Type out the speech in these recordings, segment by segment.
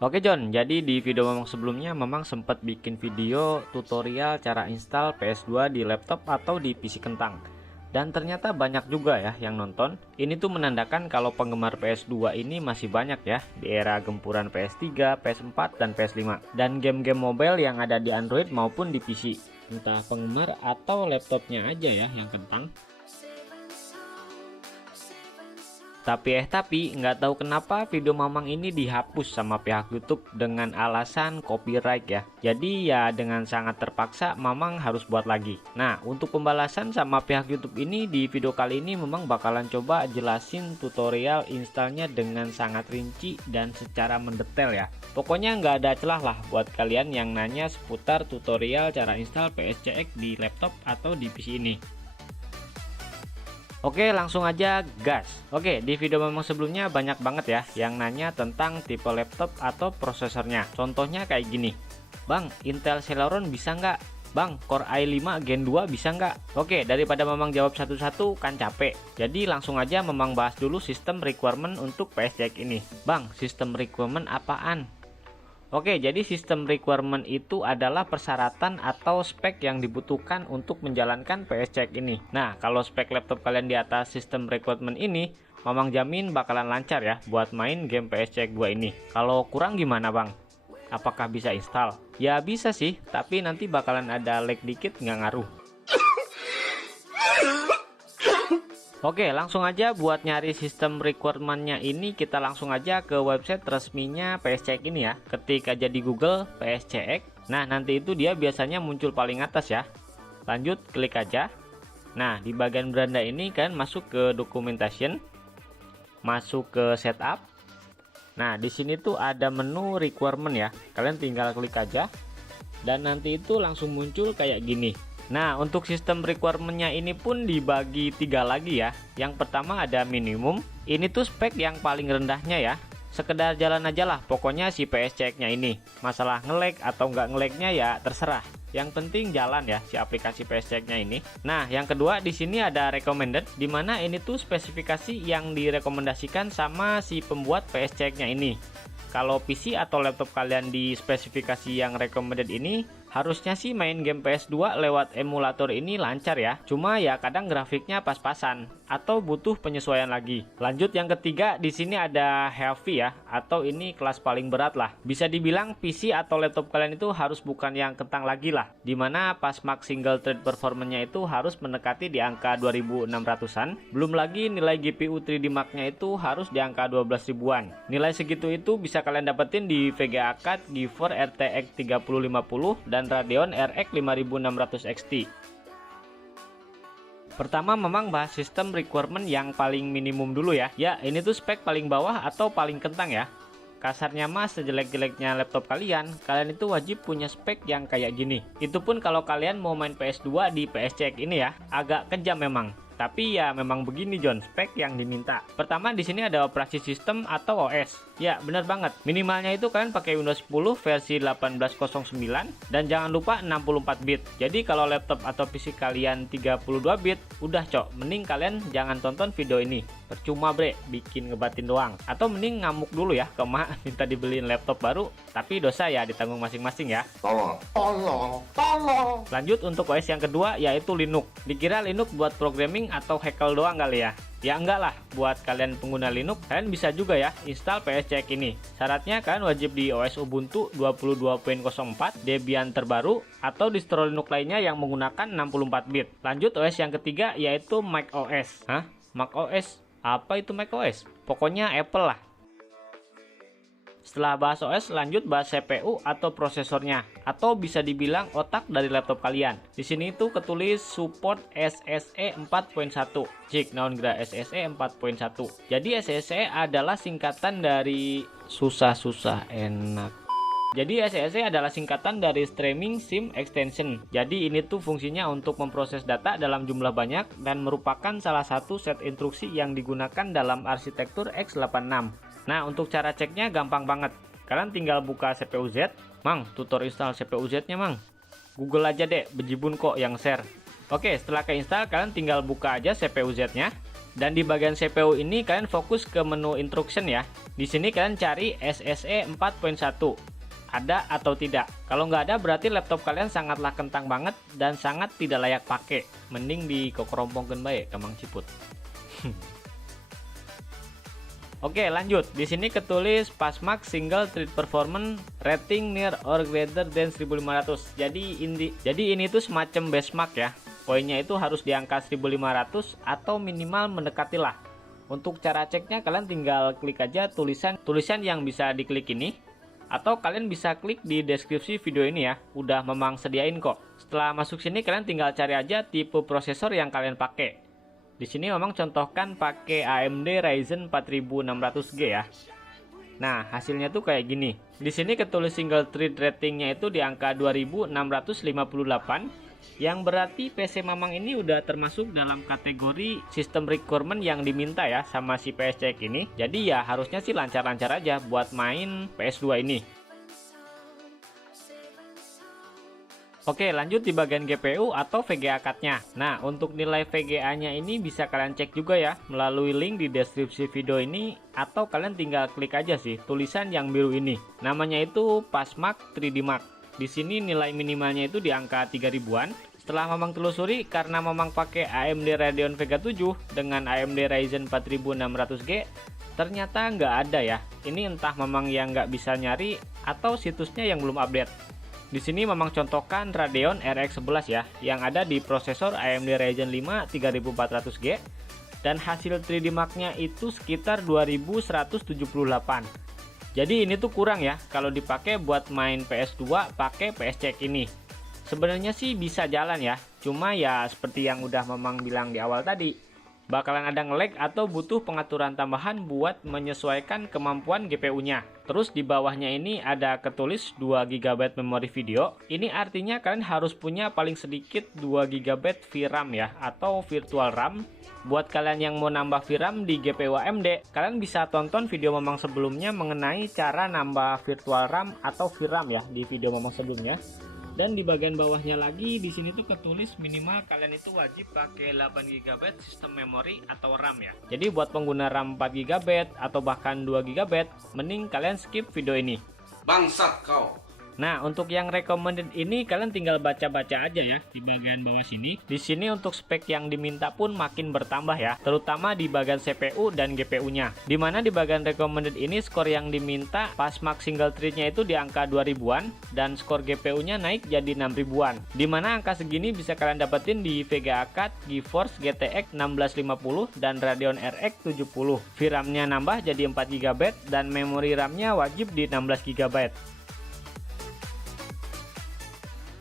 Oke John, jadi di video Mamang sebelumnya Mamang sempat bikin video tutorial cara install PS2 di laptop atau di PC kentang. Dan ternyata banyak juga ya yang nonton. Ini tuh menandakan kalau penggemar PS2 ini masih banyak ya di era gempuran PS3, PS4, dan PS5. Dan game-game mobile yang ada di Android maupun di PC. Entah penggemar atau laptopnya aja ya yang kentang. Tapi nggak tahu kenapa video Mamang ini dihapus sama pihak YouTube dengan alasan copyright ya. Jadi ya dengan sangat terpaksa Mamang harus buat lagi. Nah, untuk pembalasan sama pihak YouTube ini di video kali ini Mamang bakalan coba jelasin tutorial installnya dengan sangat rinci dan secara mendetail ya. Pokoknya nggak ada celah lah buat kalian yang nanya seputar tutorial cara install PSCX di laptop atau di PC ini. Oke, langsung aja gas. Oke, di video Mamang sebelumnya banyak banget ya yang nanya tentang tipe laptop atau prosesornya. Contohnya kayak gini, Bang, Intel Celeron bisa nggak? Bang, Core i5 Gen 2 bisa nggak? Oke, daripada Mamang jawab satu-satu kan capek. Jadi langsung aja Mamang bahas dulu sistem requirement untuk PSCX ini. Bang, sistem requirement apaan? Oke, jadi sistem requirement itu adalah persyaratan atau spek yang dibutuhkan untuk menjalankan PSCX ini. Nah, kalau spek laptop kalian di atas sistem requirement ini, Mamang jamin bakalan lancar ya buat main game PSCX 2 ini. Kalau kurang gimana Bang? Apakah bisa install? Ya bisa sih, tapi nanti bakalan ada lag dikit nggak ngaruh. Oke, langsung aja buat nyari sistem requirement-nya ini kita langsung aja ke website resminya PSCX ini ya. Ketik aja di Google PSCX. Nah, nanti itu dia biasanya muncul paling atas ya. Lanjut klik aja. Nah, di bagian beranda ini kan masuk ke documentation, masuk ke setup. Nah, di sini tuh ada menu requirement ya. Kalian tinggal klik aja dan nanti itu langsung muncul kayak gini. Nah, untuk sistem requirement-nya ini pun dibagi 3 lagi ya. Yang pertama ada minimum. Ini tuh spek yang paling rendahnya ya. Sekedar jalan aja lah pokoknya si PSCX-nya ini. Masalah nge-lag atau nggak nge-lag-nya ya terserah. Yang penting jalan ya si aplikasi PSCX-nya ini. Nah, yang kedua di sini ada recommended, di mana ini tuh spesifikasi yang direkomendasikan sama si pembuat PSCX-nya ini. Kalau PC atau laptop kalian di spesifikasi yang recommended ini, harusnya sih main game PS2 lewat emulator ini lancar ya. Cuma ya kadang grafiknya pas-pasan atau butuh penyesuaian lagi. Lanjut yang ketiga, di sini ada heavy ya, atau ini kelas paling berat lah. Bisa dibilang PC atau laptop kalian itu harus bukan yang kentang lagi lah. Dimana pas max single thread performanya itu harus mendekati di angka 2600-an. Belum lagi nilai GPU 3D Mark-nya itu harus di angka 12 ribuan. Nilai segitu itu bisa kalian dapetin di VGA card GeForce RTX 3050 dan Radeon RX 5600 XT. Pertama memang bahas sistem requirement yang paling minimum dulu ya. Ya, ini tuh spek paling bawah atau paling kentang ya. Kasarnya mas sejelek-jeleknya laptop kalian itu wajib punya spek yang kayak gini. Itu pun kalau kalian mau main PS2 di PSCX ini ya, agak kejam memang. Tapi ya memang begini John, spek yang diminta. Pertama di sini ada operasi sistem atau OS. Ya bener banget, minimalnya itu kalian pakai Windows 10 versi 1809 dan jangan lupa 64 bit. Jadi kalau laptop atau PC kalian 32 bit, udah cok, mending kalian jangan tonton video ini. Percuma bre, bikin ngebatin doang. Atau mending ngamuk dulu ya ke emak minta dibeliin laptop baru, tapi dosa ya ditanggung masing-masing ya. Tolong. Lanjut untuk OS yang kedua yaitu Linux. Dikira Linux buat programming atau hackle doang kali ya? Ya enggak lah, buat kalian pengguna Linux, kalian bisa juga ya install PSCX ini. Syaratnya kalian wajib di OS Ubuntu 22.04, Debian terbaru, atau distro Linux lainnya yang menggunakan 64 bit. Lanjut OS yang ketiga yaitu macOS. Hah? macOS? Apa itu macOS? Pokoknya Apple lah. Setelah bahas OS, lanjut bahas CPU atau prosesornya, atau bisa dibilang otak dari laptop kalian. Di sini tuh ketulis support SSE 4.1. Cik, naon gra SSE 4.1. Jadi SSE adalah singkatan dari susah-susah enak. Jadi SSE adalah singkatan dari Streaming Sim Extension. Jadi ini tuh fungsinya untuk memproses data dalam jumlah banyak dan merupakan salah satu set instruksi yang digunakan dalam arsitektur x86. Nah, untuk cara ceknya gampang banget. Kalian tinggal buka CPU Z. Mang, tutor install CPU Z-nya, Mang. Google aja deh, Bejibun kok yang share. Oke, setelah keinstall, kalian tinggal buka aja CPU Z-nya. Dan di bagian CPU ini kalian fokus ke menu instruction ya. Di sini kalian cari SSE 4.1. Ada atau tidak. Kalau nggak ada berarti laptop kalian sangatlah kentang banget dan sangat tidak layak pakai. Mending dikokorompongkeun bae ka Mang Ciput. Oke, lanjut. Di sini ketulis Passmark single thread performance rating near or greater than 1500. Jadi ini tuh semacam benchmark ya. Poinnya itu harus di angka 1500 atau minimal mendekatilah. Untuk cara ceknya kalian tinggal klik aja tulisan yang bisa diklik ini. Atau kalian bisa klik di deskripsi video ini ya, udah memang sediain kok. Setelah masuk sini kalian tinggal cari aja tipe prosesor yang kalian pakai. Di sini memang contohkan pakai AMD Ryzen 4600G ya. Nah, hasilnya tuh kayak gini. Di sini ketulis single thread ratingnya itu di angka 2658. Yang berarti PC Mamang ini udah termasuk dalam kategori sistem requirement yang diminta ya sama si PSCX ini. Jadi ya harusnya sih lancar-lancar aja buat main PS2 ini. Oke, lanjut di bagian GPU atau VGA card-nya. Nah, untuk nilai VGA-nya ini bisa kalian cek juga ya melalui link di deskripsi video ini, atau kalian tinggal klik aja sih tulisan yang biru ini. Namanya itu Passmark 3D Mark. Di sini nilai minimalnya itu di angka 3000-an. Setelah Mamang telusuri, karena Mamang pakai AMD Radeon Vega 7 dengan AMD Ryzen 4600G, ternyata nggak ada ya. Ini entah Mamang yang nggak bisa nyari atau situsnya yang belum update. Di sini Mamang contohkan Radeon RX 11 ya, yang ada di prosesor AMD Ryzen 5 3400G, dan hasil 3D Mark-nya itu sekitar 2178. Jadi ini tuh kurang ya kalau dipakai buat main PS2 pakai PSCX ini. Sebenarnya sih bisa jalan ya, cuma ya seperti yang udah Mamang bilang di awal tadi, bakalan ada nge-lag atau butuh pengaturan tambahan buat menyesuaikan kemampuan GPU-nya. Terus di bawahnya ini ada ketulis 2 GB memori video. Ini artinya kalian harus punya paling sedikit 2 GB VRAM ya, atau virtual RAM. Buat kalian yang mau nambah VRAM di GPU AMD, kalian bisa tonton video Mamang sebelumnya mengenai cara nambah virtual RAM atau VRAM ya di video Mamang sebelumnya. Dan di bagian bawahnya lagi di sini tuh ketulis minimal kalian itu wajib pakai 8 GB sistem memori atau RAM ya. Jadi buat pengguna RAM 4 GB atau bahkan 2 GB, mending kalian skip video ini. Bangsat kau. Nah, untuk yang recommended ini kalian tinggal baca-baca aja ya di bagian bawah sini. Di sini untuk spek yang diminta pun makin bertambah ya, terutama di bagian CPU dan GPU-nya. Dimana di bagian recommended ini skor yang diminta Passmark single thread-nya itu di angka 2000-an dan skor GPU-nya naik jadi 6000-an. Dimana angka segini bisa kalian dapetin di VGA card GeForce GTX 1650 dan Radeon RX 70. VRAM-nya nambah jadi 4 GB dan memori RAM-nya wajib di 16 GB.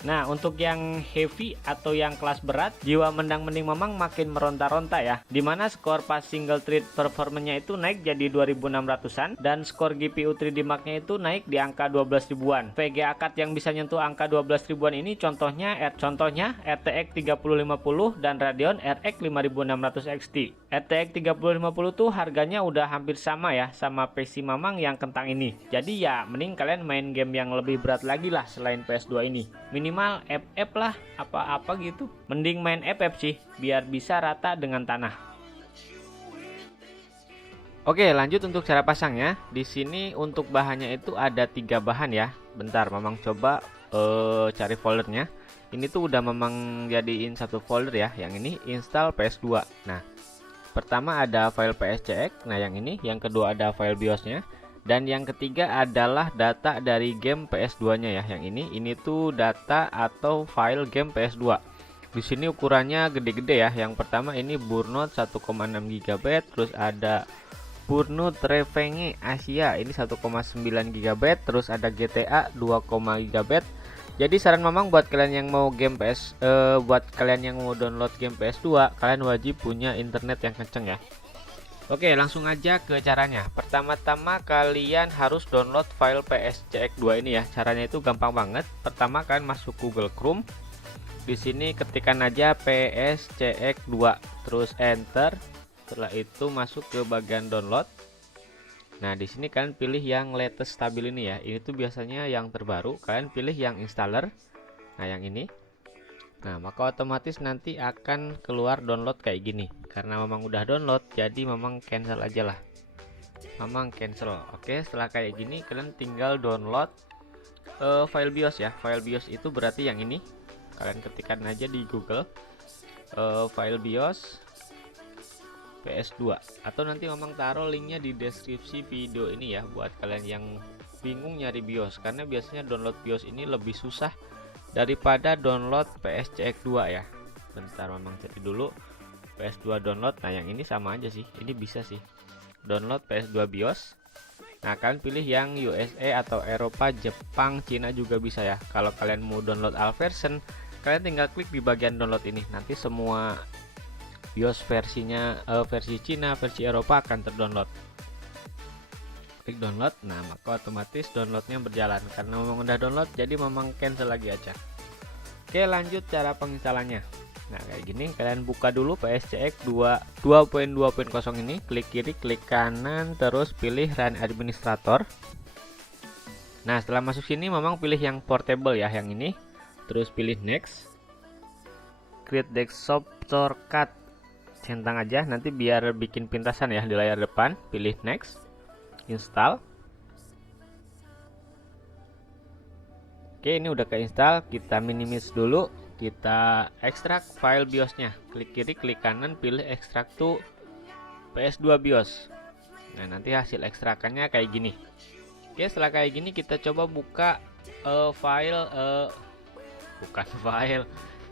Nah, untuk yang heavy atau yang kelas berat, jiwa mendang-mending Mamang makin meronta-ronta ya. Dimana skor pas single thread performanya itu naik jadi 2600-an dan skor GPU 3D Mark-nya itu naik di angka 12 ribuan. VGA card yang bisa nyentuh angka 12 ribuan ini contohnya RTX 3050 dan Radeon RX 5600 XT. RTX 3050 tuh harganya udah hampir sama ya sama PC Mamang yang kentang ini. Jadi ya mending kalian main game yang lebih berat lagi lah selain PS2 ini. Minimal FF lah, apa-apa gitu. Mending main FF sih, biar bisa rata dengan tanah. Oke, lanjut untuk cara pasangnya. Di sini untuk bahannya itu ada 3 bahan ya. Bentar, Mamang coba cari foldernya. Ini tuh udah Mamang jadiin satu folder ya. Yang ini install PS2. Nah, pertama ada file PSCX. Nah, yang ini. Yang kedua ada file BIOS-nya. Dan yang ketiga adalah data dari game PS2-nya ya. Yang ini tuh data atau file game PS2. Di sini ukurannya gede-gede ya. Yang pertama ini Burnout 1,6 GB, terus ada Burnout Revenge Asia ini 1,9 GB, terus ada GTA 2, GB. Jadi saran Mamang buat kalian yang mau buat kalian yang mau download game PS2, kalian wajib punya internet yang kenceng ya. Oke, langsung aja ke caranya. Pertama-tama kalian harus download file PSCX2 ini ya. Caranya itu gampang banget. Pertama kalian masuk Google Chrome. Di sini ketikkan aja PSCX2, terus enter. Setelah itu masuk ke bagian download. Nah, di sini kalian pilih yang latest stabil ini ya. Ini tuh biasanya yang terbaru. Kalian pilih yang installer. Nah, yang ini. Nah, maka otomatis nanti akan keluar download kayak gini. karena memang udah download, jadi memang cancel aja lah. Memang cancel. Oke, setelah kayak gini kalian tinggal download file BIOS ya. File BIOS itu berarti yang ini. Kalian ketikkan aja di Google file BIOS PS2, atau nanti memang taruh linknya di deskripsi video ini ya, buat kalian yang bingung nyari BIOS, karena biasanya download BIOS ini lebih susah daripada download PSCX2 ya. Bentar, memang cari dulu PS2 download. Nah yang ini sama aja sih, ini bisa sih download PS2 BIOS. Nah kalian pilih yang USA atau Eropa, Jepang, Cina juga bisa ya. Kalau kalian mau download all version, kalian tinggal klik di bagian download ini, nanti semua BIOS versinya versi Cina, versi Eropa akan terdownload. Klik download, nah maka otomatis downloadnya berjalan. Karena memang udah download, jadi memang cancel lagi aja. Oke, lanjut cara penginstalannya. Nah kayak gini, kalian buka dulu PSCX 2.2.0 ini, klik kiri, klik kanan, terus pilih Run Administrator. Nah setelah masuk sini memang pilih yang portable ya, yang ini, terus pilih next, create desktop shortcut, centang aja, nanti biar bikin pintasan ya di layar depan. Pilih next, install. Oke, ini udah keinstall, kita minimize dulu. Kita ekstrak file BIOS-nya. Klik kiri, klik kanan, pilih extract to PS2 BIOS. Nah, nanti hasil ekstrakannya kayak gini. Oke, setelah kayak gini kita coba buka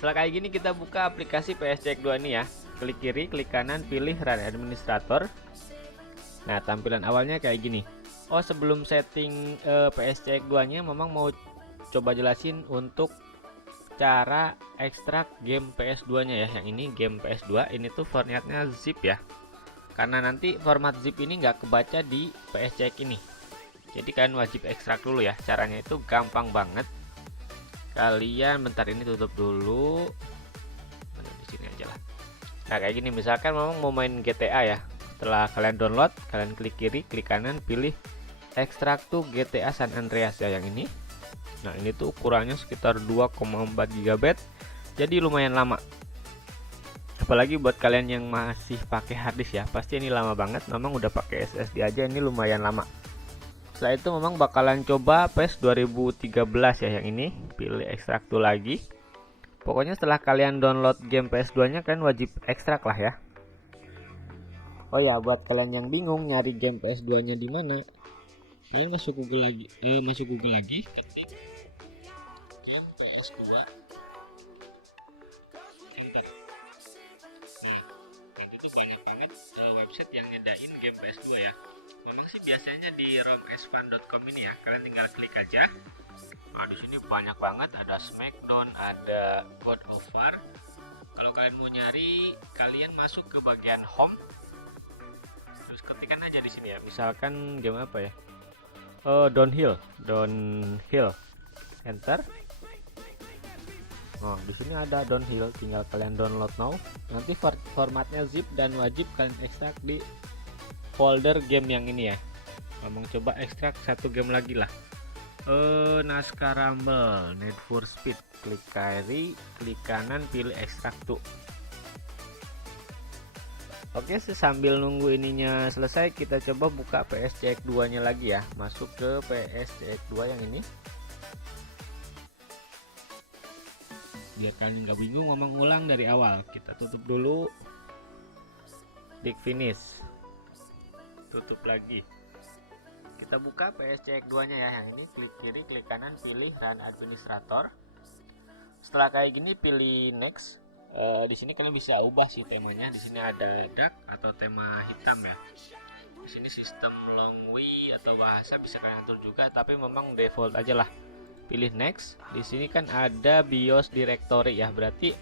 Setelah kayak gini kita buka aplikasi PSCX2 ini ya. Klik kiri, klik kanan, pilih Run Administrator. Nah, tampilan awalnya kayak gini. Oh, sebelum setting PSCX2-nya memang mau coba jelasin untuk cara ekstrak game PS2-nya ya. Yang ini game PS2, ini tuh formatnya zip ya. Karena nanti format zip ini nggak kebaca di PSCX ini. Jadi kalian wajib ekstrak dulu ya. Caranya itu gampang banget. Kalian bentar, ini tutup dulu. Di sini aja lah. Nah, kayak gini, misalkan memang mau main GTA ya. Setelah kalian download, kalian klik kiri, klik kanan, pilih ekstrak to GTA San Andreas ya, yang ini. Nah ini tuh ukurannya sekitar 2,4 GB, jadi lumayan lama. Apalagi buat kalian yang masih pakai harddisk ya, pasti ini lama banget. Memang udah pakai SSD aja ini lumayan lama. Setelah itu memang bakalan coba PES 2013 ya, yang ini. Pilih ekstrak tuh lagi. Pokoknya setelah kalian download game PS2 nya, kalian wajib ekstrak lah ya. Oh ya, buat kalian yang bingung nyari game PS2 nya di mana, kalian masuk Google lagi, ketik game PS2, enter. Nah, nanti tuh banyak banget website yang nyedain game PS2 ya. Memang sih biasanya di romsfun.com ini ya, kalian tinggal klik aja. Nah di sini banyak banget, ada Smackdown, ada God of War. Kalau kalian mau nyari, kalian masuk ke bagian home, terus ketikan aja di sini ya. Misalkan game apa ya? Downhill, enter. Oh, di sini ada Downhill, tinggal kalian download now. Nanti formatnya zip dan wajib kalian ekstrak di folder game yang ini ya. Ngomong coba ekstrak satu game lagi lah. NASCAR Rumble, Need for Speed. Klik kiri, klik kanan, pilih ekstrak tuh. Oke, sambil nunggu ininya selesai, kita coba buka PSCX2 nya lagi ya. Masuk ke PSCX2 yang ini. Biar kalian nggak bingung, ngomong ulang dari awal. Kita tutup dulu, klik finish, tutup lagi. Kita buka PSCX2 nya ya, yang ini. Klik kiri, klik kanan, pilih Run Administrator. Setelah kayak gini pilih next. Di sini kalian bisa ubah sih temanya. Di sini ada dark atau tema hitam ya. Di sini sistem long way atau bahasa bisa kalian atur juga, tapi memang default aja lah. Pilih next. Di sini kan ada BIOS directory ya, berarti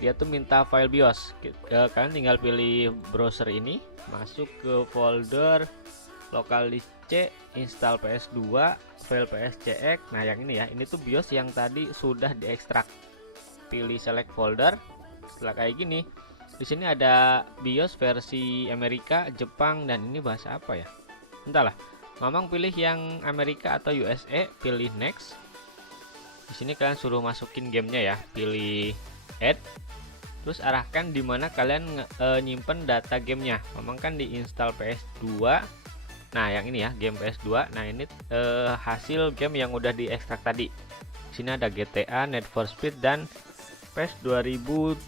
dia tuh minta file BIOS. Kalian tinggal pilih browser ini, masuk ke folder local disk C, install PS2, file PSCX. Nah yang ini ya, ini tuh BIOS yang tadi sudah diekstrak. Pilih select folder. Setelah kayak gini, di sini ada BIOS versi Amerika, Jepang, dan ini bahasa apa ya? Entahlah. Memang pilih yang Amerika atau USA, pilih next. Di sini kalian suruh masukin gamenya ya, pilih add. Terus arahkan di mana kalian nyimpen data gamenya. Memang kan diinstal PS2. Nah, yang ini ya, game PS2. Nah, ini hasil game yang udah diekstrak tadi. Sini ada GTA, Need for Speed, dan PES 2013.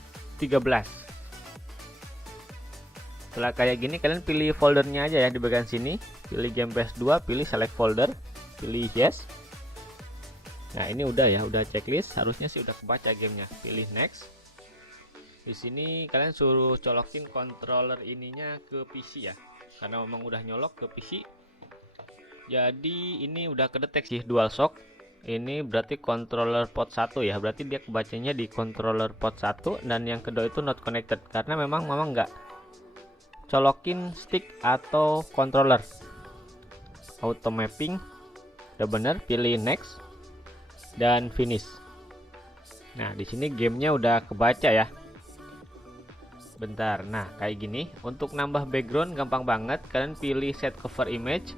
Setelah kayak gini, kalian pilih foldernya aja ya di bagian sini. Pilih game PS2, pilih select folder, pilih yes. Nah, ini udah ya, udah checklist. Harusnya sih udah kebaca gamenya. Pilih next. Di sini kalian suruh colokin controller ininya ke PC ya. Karena memang udah nyolok ke PC. Jadi ini udah kedetek sih DualShock. Ini berarti controller port 1 ya. Berarti dia kebacanya di controller port 1, dan yang kedua itu not connected karena memang nggak colokin stick atau controller. Auto mapping udah bener, pilih next dan finish. Nah, di sini gamenya udah kebaca ya. Bentar, nah kayak gini. Untuk nambah background gampang banget, kalian pilih set cover image.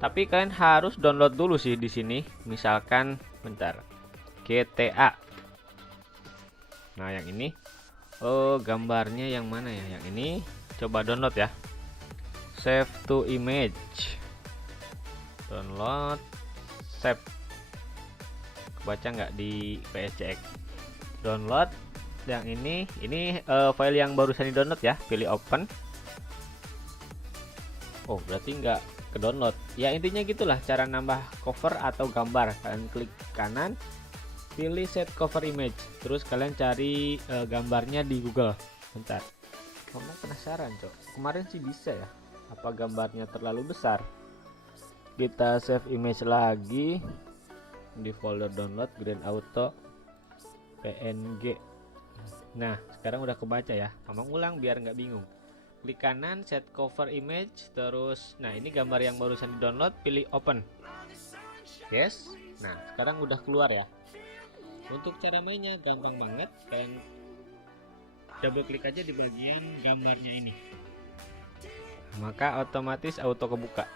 Tapi kalian harus download dulu sih di sini. Misalkan, bentar, GTA. Nah, yang ini. Oh, gambarnya yang mana ya? Yang ini. Coba download ya. Save to image. Download. Save. Kebaca nggak di PSCX? Download. Yang ini file yang barusan di download ya. Pilih open. Oh, berarti nggak ke download ya. Intinya gitulah cara nambah cover atau gambar. Kalian klik kanan, pilih set cover image, terus kalian cari gambarnya di Google. Bentar, kamu penasaran cok, kemarin sih bisa ya, apa gambarnya terlalu besar? Kita save image lagi di folder download Grand Auto PNG. Nah, sekarang udah kebaca ya. Ngomong ulang biar nggak bingung. Klik kanan, set cover image, terus nah ini gambar yang barusan di download, pilih open. Yes. Nah, sekarang udah keluar ya. Untuk cara mainnya gampang banget. Kalian double klik aja di bagian gambarnya ini. Maka otomatis auto kebuka.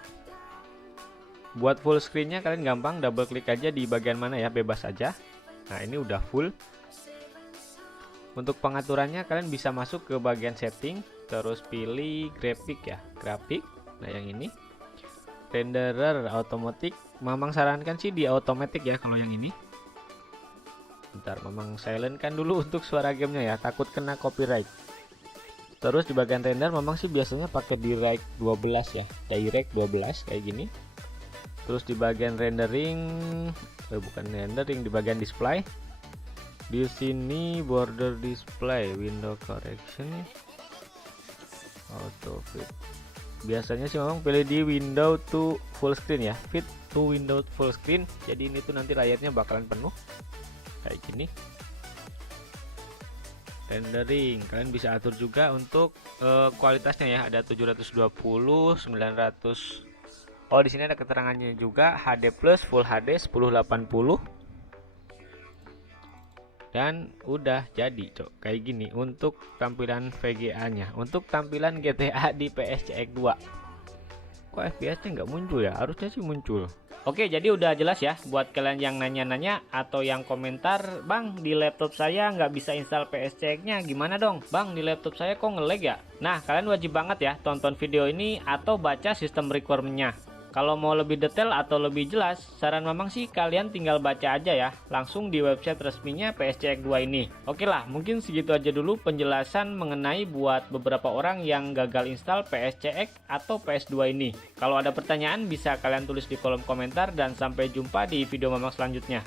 Buat full screennya kalian gampang, double klik aja di bagian mana ya, bebas aja. Nah, ini udah full. Untuk pengaturannya kalian bisa masuk ke bagian setting, terus pilih grafik ya, grafik. Nah, yang ini renderer automatic. Mamang sarankan sih di automatic ya kalau yang ini. Bentar, Mamang silent kan dulu untuk suara gamenya ya, takut kena copyright. Terus di bagian render Mamang sih biasanya pakai direct 12 ya, direct 12 kayak gini. Terus di bagian rendering, bukan rendering, di bagian display. Di sini border display, window correction, auto fit. Biasanya sih memang pilih di window to full screen ya, fit to window full screen. Jadi ini tuh nanti layarnya bakalan penuh kayak gini. Rendering kalian bisa atur juga untuk kualitasnya ya, ada 720, 900. Oh, di sini ada keterangannya juga, HD plus, Full HD 1080. Dan udah jadi cok kayak gini untuk tampilan VGA nya. Untuk tampilan GTA di PSCX 2, kok FPS nya nggak muncul ya, harusnya sih muncul. Oke, jadi udah jelas ya buat kalian yang nanya-nanya atau yang komentar, bang di laptop saya nggak bisa install PSCX nya, gimana dong bang, di laptop saya kok nge-lag ya. Nah, kalian wajib banget ya tonton video ini atau baca sistem requirement-nya. Kalau mau lebih detail atau lebih jelas, saran Mamang sih kalian tinggal baca aja ya, langsung di website resminya PSCX 2 ini. Oke lah, mungkin segitu aja dulu penjelasan mengenai buat beberapa orang yang gagal install PSCX atau PS2 ini. Kalau ada pertanyaan bisa kalian tulis di kolom komentar, dan sampai jumpa di video Mamang selanjutnya.